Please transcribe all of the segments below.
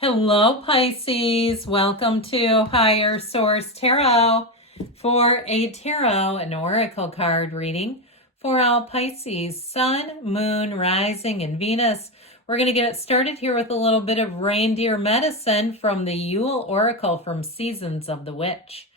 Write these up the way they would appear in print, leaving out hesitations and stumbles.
Hello, Pisces. Welcome to Higher Source Tarot for a tarot and oracle card reading for all Pisces, Sun, Moon, Rising, and Venus. We're going to get it started here with a little bit of reindeer medicine from the Yule Oracle from Seasons of the Witch.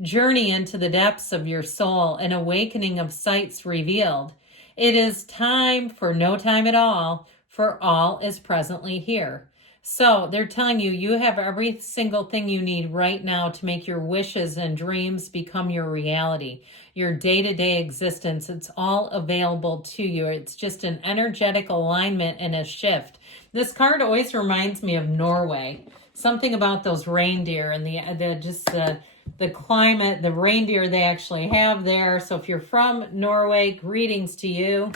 Journey into the depths of your soul, an awakening of sights revealed. It is time for no time at all, for all is presently here. So they're telling you, you have every single thing you need right now to make your wishes and dreams become your reality, your day-to-day existence. It's all available to you. It's just an energetic alignment and a shift. This card always reminds me of Norway. Something about those reindeer and the climate, the reindeer they actually have there. So if you're from Norway, greetings to you.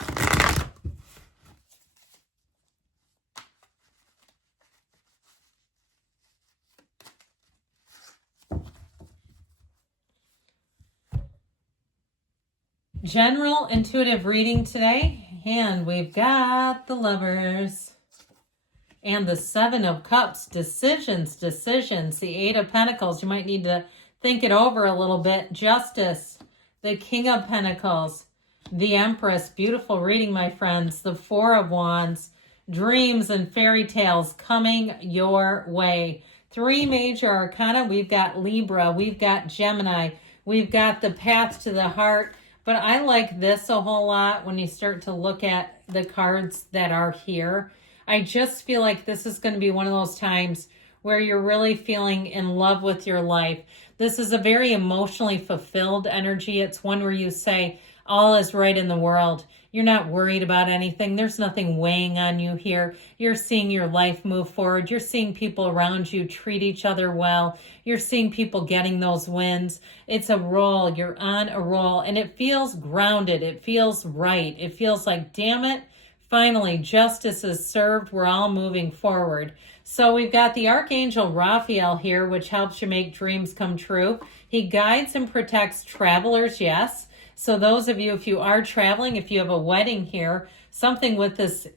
General intuitive reading today, and we've got the Lovers and the Seven of Cups. Decisions. The Eight of Pentacles. You might need to think it over a little bit. Justice. The King of Pentacles. The Empress. Beautiful reading, my friends. The Four of Wands. Dreams and fairy tales coming your way. Three major arcana. We've got Libra. We've got Gemini. We've got the Path to the Heart. But I like this a whole lot when you start to look at the cards that are here. I just feel like this is going to be one of those times where you're really feeling in love with your life. This is a very emotionally fulfilled energy. It's one where you say, all is right in the world. You're not worried about anything. There's nothing weighing on you here. You're seeing your life move forward. You're seeing people around you treat each other well. You're seeing people getting those wins. It's a roll. You're on a roll. And it feels grounded. It feels right. It feels like, damn it, finally, justice is served. We're all moving forward. So we've got the Archangel Raphael here, which helps you make dreams come true. He guides and protects travelers, yes. So those of you, if you are traveling, if you have a wedding here, something with this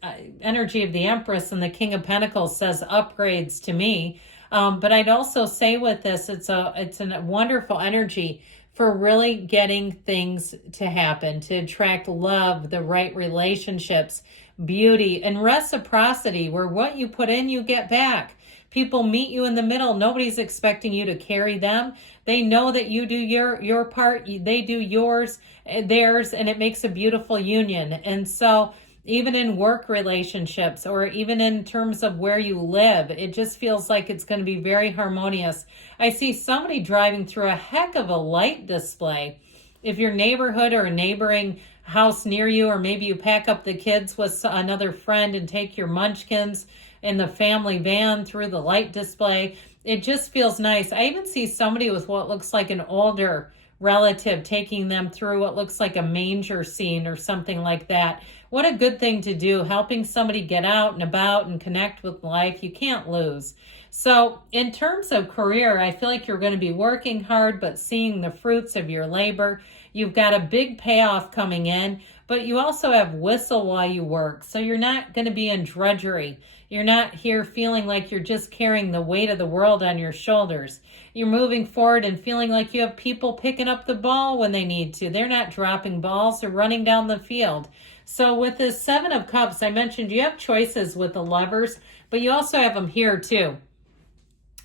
energy of the Empress and the King of Pentacles says upgrades to me. But I'd also say with this, it's a wonderful energy for really getting things to happen, to attract love, the right relationships, beauty, and reciprocity, where what you put in, you get back. People meet you in the middle. Nobody's expecting you to carry them. They know that you do your part. They do yours, theirs, and it makes a beautiful union. And so even in work relationships or even in terms of where you live, it just feels like it's going to be very harmonious. I see somebody driving through a heck of a light display. If your neighborhood or a neighboring house near you, or maybe you pack up the kids with another friend and take your munchkins in the family van through the light display, it just feels nice. I even see somebody with what looks like an older relative taking them through what looks like a manger scene or something like that. What a good thing to do, helping somebody get out and about and connect with life. You can't lose. So in terms of career, I feel like you're going to be working hard, but seeing the fruits of your labor. You've got a big payoff coming in, but you also have whistle while you work. So you're not going to be in drudgery. You're not here feeling like you're just carrying the weight of the world on your shoulders. You're moving forward and feeling like you have people picking up the ball when they need to. They're not dropping balls or running down the field. So with this Seven of Cups, I mentioned you have choices with the Lovers, but you also have them here too.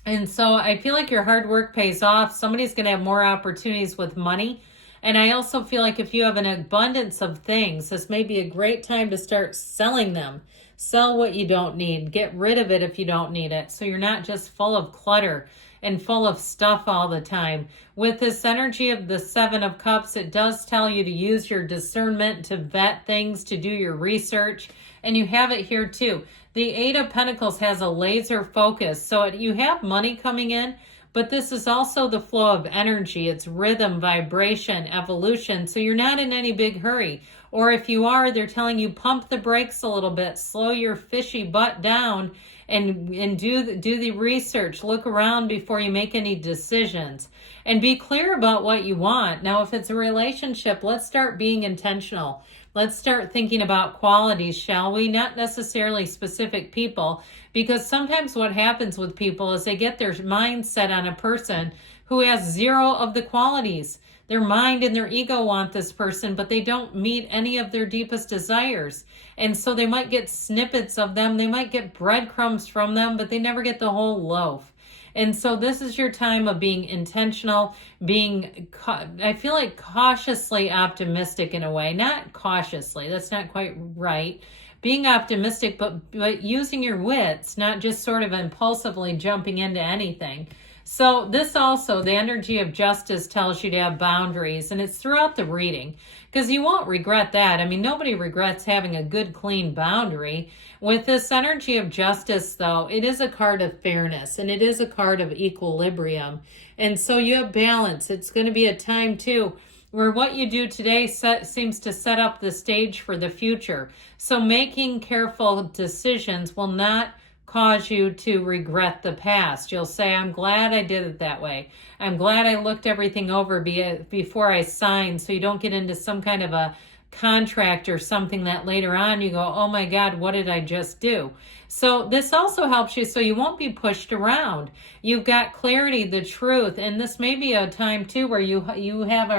And so I feel like your hard work pays off. Somebody's going to have more opportunities with money. And I also feel like if you have an abundance of things, this may be a great time to start selling them. Sell what you don't need. Get rid of it if you don't need it. So you're not just full of clutter and full of stuff all the time. With this energy of the Seven of Cups, it does tell you to use your discernment to vet things, to do your research. And you have it here too. The Eight of Pentacles has a laser focus. So you have money coming in, but this is also the flow of energy. It's rhythm, vibration, evolution. So you're not in any big hurry. Or if you are, they're telling you pump the brakes a little bit, slow your fishy butt down and do the research. Look around before you make any decisions and be clear about what you want. Now, if it's a relationship, let's start being intentional. Let's start thinking about qualities, shall we? Not necessarily specific people, because sometimes what happens with people is they get their mind set on a person who has zero of the qualities. Their mind and their ego want this person, but they don't meet any of their deepest desires. And so they might get snippets of them. They might get breadcrumbs from them, but they never get the whole loaf. And so this is your time of being intentional, I feel like cautiously optimistic in a way. Not cautiously, that's not quite right. Being optimistic, but using your wits, not just sort of impulsively jumping into anything. So this also, the energy of justice tells you to have boundaries, and it's throughout the reading, because you won't regret that. I mean, nobody regrets having a good, clean boundary. With this energy of justice, though, it is a card of fairness, and it is a card of equilibrium. And so you have balance. It's going to be a time, too, where what you do today seems to set up the stage for the future. So making careful decisions will not cause you to regret the past. You'll say, I'm glad I did it that way. I'm glad I looked everything over before I signed, so you don't get into some kind of a contract or something that later on you go, oh my God, what did I just do? So this also helps you so you won't be pushed around. You've got clarity, the truth, and this may be a time too where you have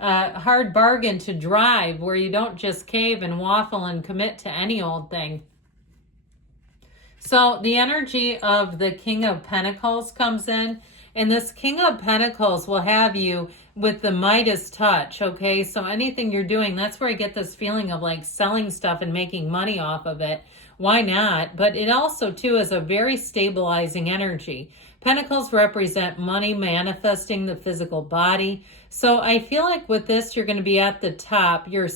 a hard bargain to drive, where you don't just cave and waffle and commit to any old thing. So the energy of the King of Pentacles comes in, and this King of Pentacles will have you with the Midas touch, okay? So anything you're doing, that's where I get this feeling of like selling stuff and making money off of it. Why not? But it also, too, is a very stabilizing energy. Pentacles represent money manifesting the physical body. So I feel like with this, you're going to be at the top. Your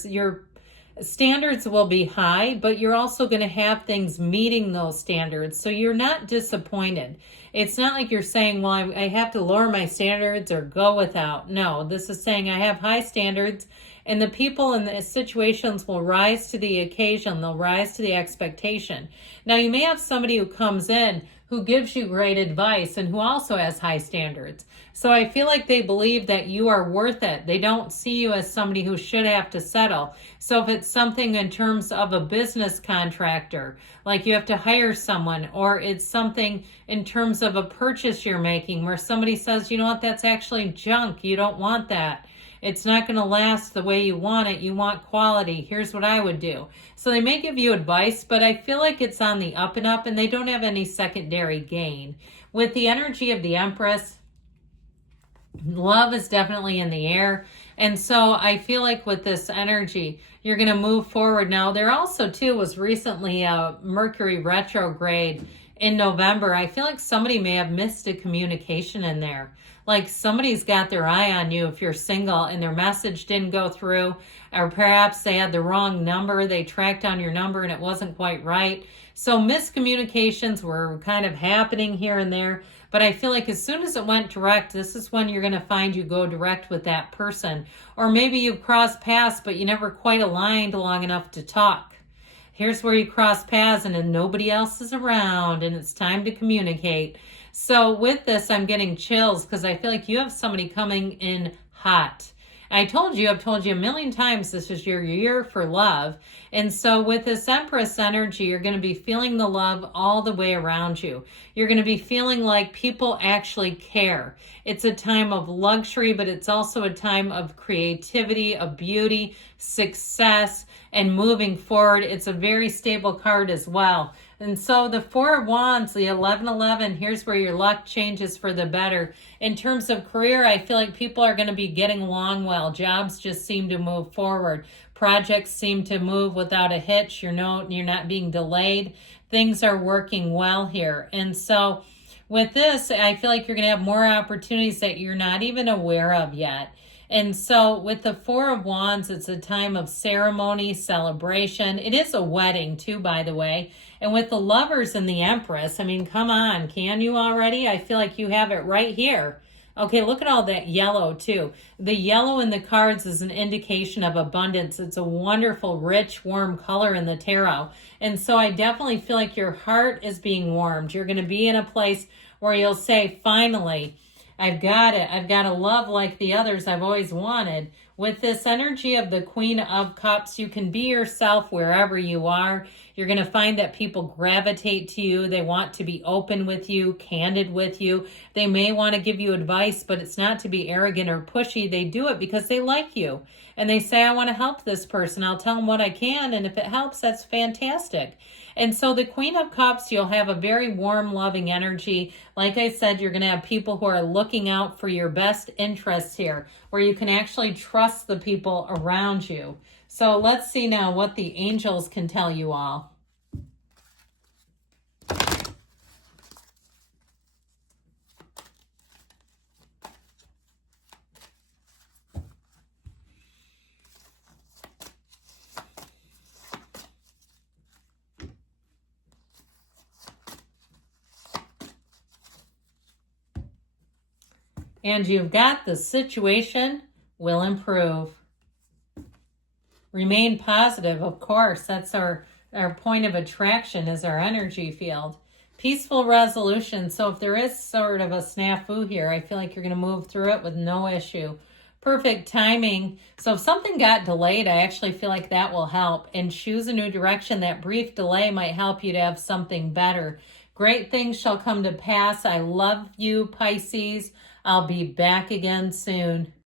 standards will be high, but you're also going to have things meeting those standards. So you're not disappointed. It's not like you're saying, well, I have to lower my standards or go without. No, this is saying I have high standards, and the people in the situations will rise to the occasion. They'll rise to the expectation. Now, you may have somebody who comes in who gives you great advice and who also has high standards. So I feel like they believe that you are worth it. They don't see you as somebody who should have to settle. So if it's something in terms of a business contractor, like you have to hire someone, or it's something in terms of a purchase you're making where somebody says, you know what, that's actually junk. You don't want that. It's not going to last the way you want it. You want quality. Here's what I would do. So they may give you advice, but I feel like it's on the up and up, and they don't have any secondary gain. With the energy of the Empress, love is definitely in the air. And so I feel like with this energy, you're going to move forward. Now, there also, too, was recently a Mercury retrograde in November. I feel like somebody may have missed a communication in there. Like somebody's got their eye on you if you're single and their message didn't go through, or perhaps they had the wrong number. They tracked down your number and it wasn't quite right. So miscommunications were kind of happening here and there. But I feel like as soon as it went direct, this is when you're going to find you go direct with that person. Or maybe you've crossed paths, but you never quite aligned long enough to talk. Here's where you cross paths and then nobody else is around and it's time to communicate. So with this, I'm getting chills because I feel like you have somebody coming in hot. I've told you a million times, this is your year for love. And so with this Empress energy, you're going to be feeling the love all the way around you. You're going to be feeling like people actually care. It's a time of luxury, but it's also a time of creativity, of beauty, success, and moving forward. It's a very stable card as well. And so the Four of Wands, the 1111, here's where your luck changes for the better. In terms of career, I feel like people are going to be getting along well. Jobs just seem to move forward. Projects seem to move without a hitch. You're not being delayed. Things are working well here. And so with this, I feel like you're going to have more opportunities that you're not even aware of yet. And so with the Four of Wands, it's a time of ceremony, celebration. It is a wedding too, by the way. And with the Lovers and the Empress, I mean, come on, can you already? I feel like you have it right here. Okay, look at all that yellow too. The yellow in the cards is an indication of abundance. It's a wonderful, rich, warm color in the tarot. And so I definitely feel like your heart is being warmed. You're going to be in a place where you'll say, finally, I've got it. I've got a love like the others I've always wanted. With this energy of the Queen of Cups, you can be yourself wherever you are. You're going to find that people gravitate to you. They want to be open with you, candid with you. They may want to give you advice, but it's not to be arrogant or pushy. They do it because they like you. And they say, I want to help this person. I'll tell them what I can. And if it helps, that's fantastic. And so the Queen of Cups, you'll have a very warm, loving energy. Like I said, you're going to have people who are looking out for your best interests here, where you can actually trust the people around you. So let's see now what the angels can tell you all. And you've got the situation will improve. Remain positive, of course. That's our point of attraction is our energy field. Peaceful resolution. So if there is sort of a snafu here, I feel like you're going to move through it with no issue. Perfect timing. So if something got delayed, I actually feel like that will help. And choose a new direction. That brief delay might help you to have something better. Great things shall come to pass. I love you, Pisces. I'll be back again soon.